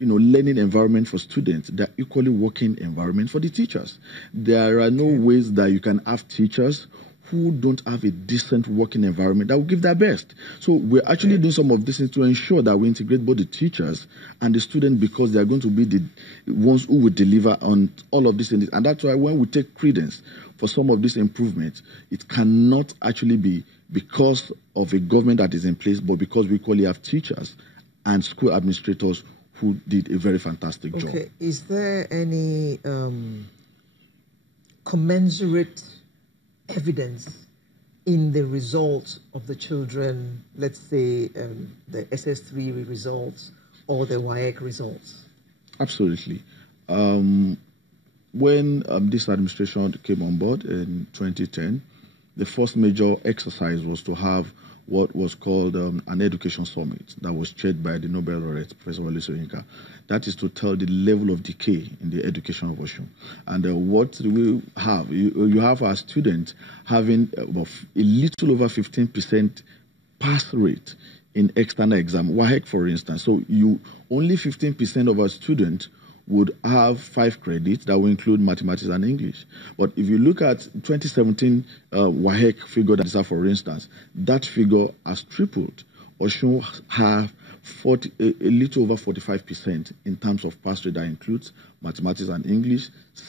learning environment for students, they're equally working environment for the teachers. There are no ways that you can have teachers who don't have a decent working environment that will give their best. So we're actually doing some of these things to ensure that we integrate both the teachers and the students, because they are going to be the ones who will deliver on all of these things. And that's why when we take credence for some of these improvements, it cannot actually be because of a government that is in place, but because we equally have teachers and school administrators who did a very fantastic job. Okay, is there any commensurate evidence in the results of the children, let's say the SS3 results or the WAEC results? Absolutely. When this administration came on board in 2010, the first major exercise was to have what was called an education summit that was chaired by the Nobel laureate, Professor Wole Soyinka. That is to tell the level of decay in the education of Osun. And what we have, you have our students having a little over 15% pass rate in external exam, WAEC for instance. So only 15% of our students would have 5 credits that will include mathematics and English. But if you look at 2017 WAEC figure that is out, for instance, that figure has tripled. Osun have a little over 45% in terms of pass rate that includes mathematics and English,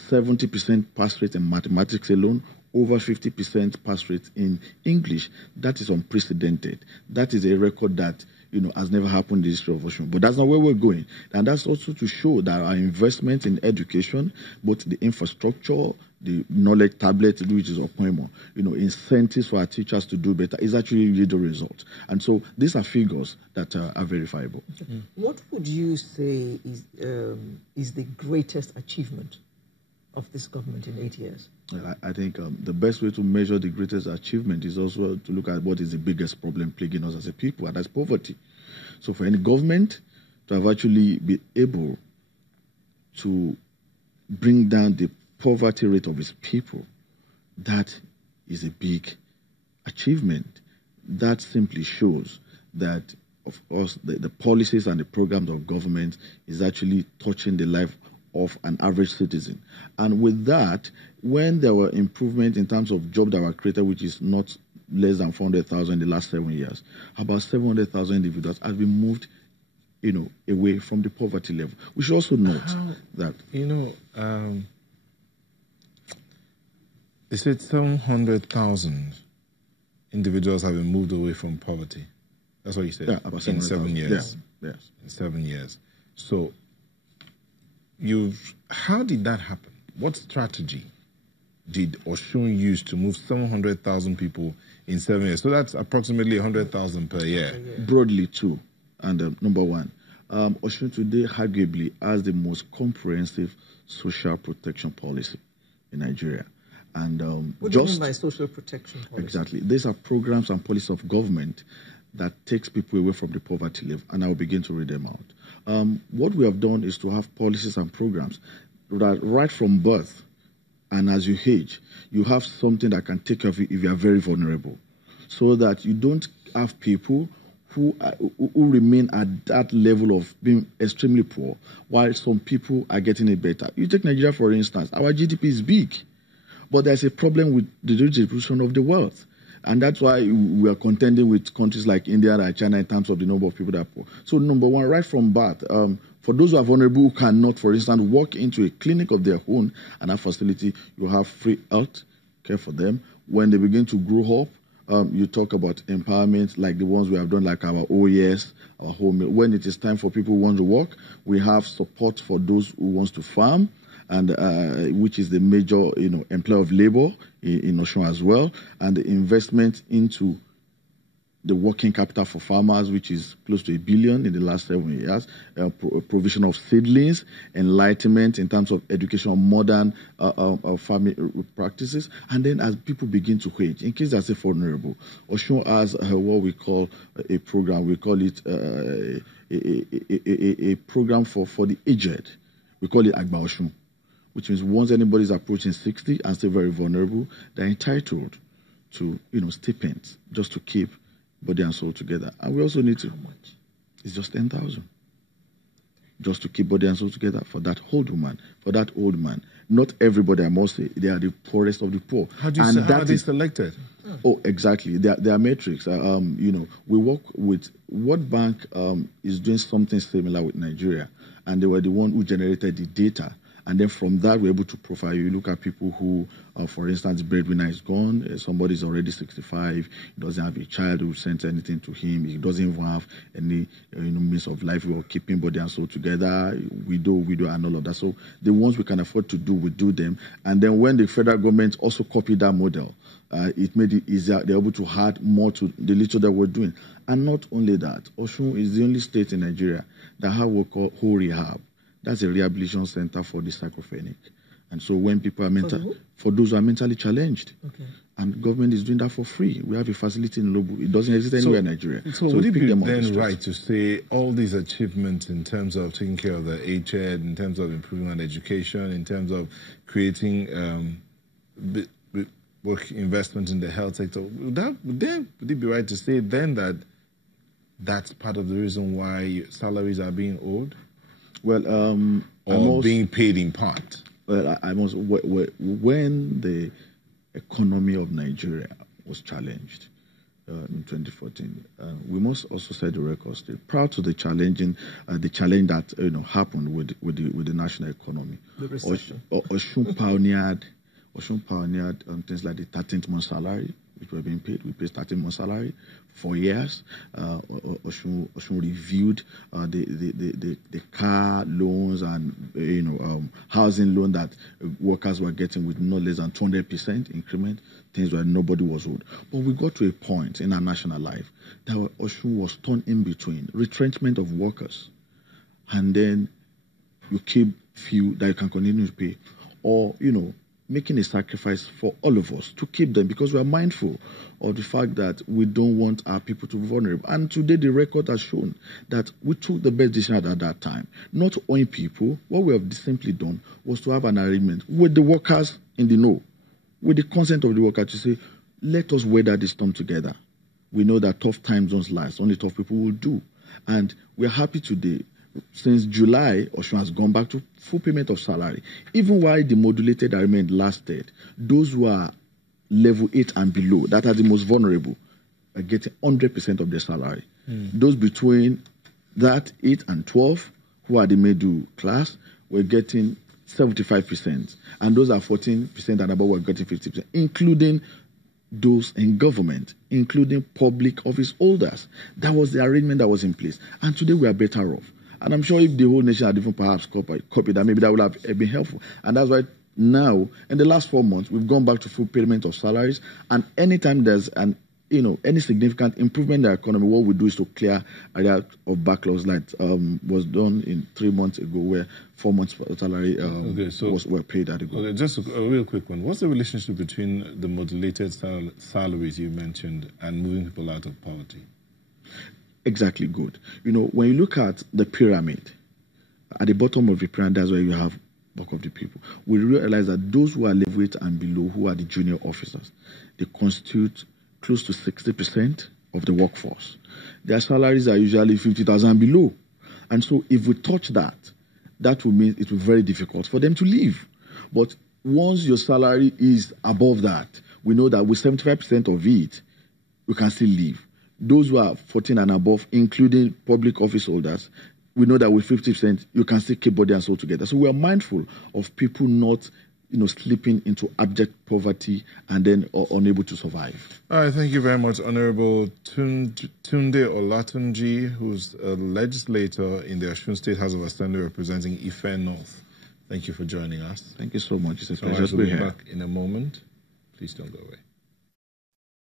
70% pass rate in mathematics alone, over 50% pass rate in English. That is unprecedented. That is a record that has never happened in the history of Osun. But that's not where we're going. And that's also to show that our investment in education, both the infrastructure, the knowledge tablet, which is Opoimo, incentives for our teachers to do better, is actually yielding results. And so these are figures that are verifiable. What would you say is the greatest achievement of this government in 8 years? I think the best way to measure the greatest achievement is also to look at what is the biggest problem plaguing us as a people, and that's poverty. So for any government to have actually been able to bring down the poverty rate of its people, that is a big achievement. That simply shows that, of course, the policies and the programs of government is actually touching the life of an average citizen. And with that, when there were improvements in terms of jobs that were created, which is not less than 400,000 in the last 7 years, about 700,000 individuals have been moved, away from the poverty level. We should also note that... they said 700,000 individuals have been moved away from poverty. That's what you said? Yeah, about in 7 years. Yeah, yes. In 7 years. So, how did that happen? What strategy did Osun use to move 700,000 people in 7 years? So that's approximately 100,000 per year. Broadly, too. And number one, Osun today arguably has the most comprehensive social protection policy in Nigeria. And what do you mean by social protection policy? Exactly. These are programs and policies of government that takes people away from the poverty level, and I will begin to read them out. What we have done is to have policies and programs that right from birth and as you age, you have something that can take care of you if you are very vulnerable, so that you don't have people who remain at that level of being extremely poor, while some people are getting it better. You take Nigeria, for instance. Our GDP is big, but there's a problem with the distribution of the wealth. And that's why we are contending with countries like India and China in terms of the number of people that are poor. So number one, right from birth, for those who are vulnerable, who cannot, for instance, walk into a clinic of their own and a facility, you have free health care for them. When they begin to grow up, you talk about empowerment like the ones we have done, like our OES, our home. When it is time for people who want to work, we have support for those who want to farm, and which is the major, employer of labor in Osun as well, and the investment into the working capital for farmers, which is close to $1 billion in the last 7 years, provision of seedlings, enlightenment in terms of education of modern farming practices, and then as people begin to age, in case they're vulnerable, Osun has what we call a program. We call it a program for the aged. We call it Agba Osun, which means once anybody is approaching 60 and still very vulnerable, they're entitled to, stipends just to keep body and soul together. And we also need to... How much? It's just 10,000. just to keep body and soul together. For that old woman, for that old man, not everybody, I must say, they are the poorest of the poor. How are they selected? Oh, exactly. They are matrix. You know, we work with World Bank is doing something similar with Nigeria, and they were the one who generated the data. And then from that, we're able to profile. You look at people who, for instance, breadwinner is gone. Somebody's already 65. He doesn't have a child who sends anything to him. He doesn't even have any means of life or keeping body and soul together. Widow, and all of that. So the ones we can afford to do, we do them. And then when the federal government also copied that model, it made it easier. They're able to add more to the little that we're doing. And not only that, Osun is the only state in Nigeria that have what we call whole rehab. That's a rehabilitation center for the schizophrenic. And so when people are for those who are mentally challenged, and government is doing that for free. We have a facility in Lobu. It doesn't exist anywhere in Nigeria. So would it be then right to say all these achievements in terms of taking care of the aged, in terms of improving on education, in terms of creating work investment in the health sector, would it be right to say then that that's part of the reason why salaries are being owed? Well, or being paid in part. Well, when the economy of Nigeria was challenged in 2014, we must also set the record straight. Prior to the challenge that happened with the national economy, Osun pioneered things like the 13th month salary, which were being paid. We paid 13th month salary for years. Osun reviewed the car loans and housing loan that workers were getting with no less than 200% increment, things where nobody was owed. But we got to a point in our national life that Osun was torn in between retrenchment of workers, and then you keep few that you can continue to pay, or making a sacrifice for all of us to keep them, because we are mindful of the fact that we don't want our people to be vulnerable. And today the record has shown that we took the best decision at that time, not to own people. What we have simply done was to have an arrangement with the workers in the know, with the consent of the workers, to say, let us weather this storm together. We know that tough times don't last, only tough people will do. And we are happy today. Since July, Osun has gone back to full payment of salary. Even while the modulated arrangement lasted, those who are level 8 and below, that are the most vulnerable, are getting 100% of their salary. Those between that 8 and 12, who are the middle class, were getting 75%. And those are 14% and above were getting 50%, including those in government, including public office holders. That was the arrangement that was in place. And today we are better off. And I'm sure if the whole nation had even perhaps copied that, maybe that would have been helpful. And that's why now, in the last 4 months, we've gone back to full payment of salaries. And anytime there's any significant improvement in the economy, what we do is to clear area of backlogs, like was done in 3 months ago, where 4 months salary were paid at the go. Okay, just a real quick one. What's the relationship between the modulated salaries you mentioned and moving people out of poverty? Exactly, good. When you look at the pyramid, at the bottom of the pyramid, that's where you have bulk of the people. We realize that those who are level 8 and below, who are the junior officers, they constitute close to 60% of the workforce. Their salaries are usually 50,000 and below. And so if we touch that, that will mean it will be very difficult for them to leave. But once your salary is above that, we know that with 75% of it, you can still leave. Those who are 14 and above, including public office holders, we know that with 50%, you can still keep body and soul together. So we are mindful of people not, slipping into abject poverty and then unable to survive. All right, thank you very much, Honorable Tunde Olatunji, who's a legislator in the Osun State House of Assembly representing Ife North. Thank you for joining us. Thank you so much. It's a pleasure to be here. We'll be back in a moment. Please don't go away.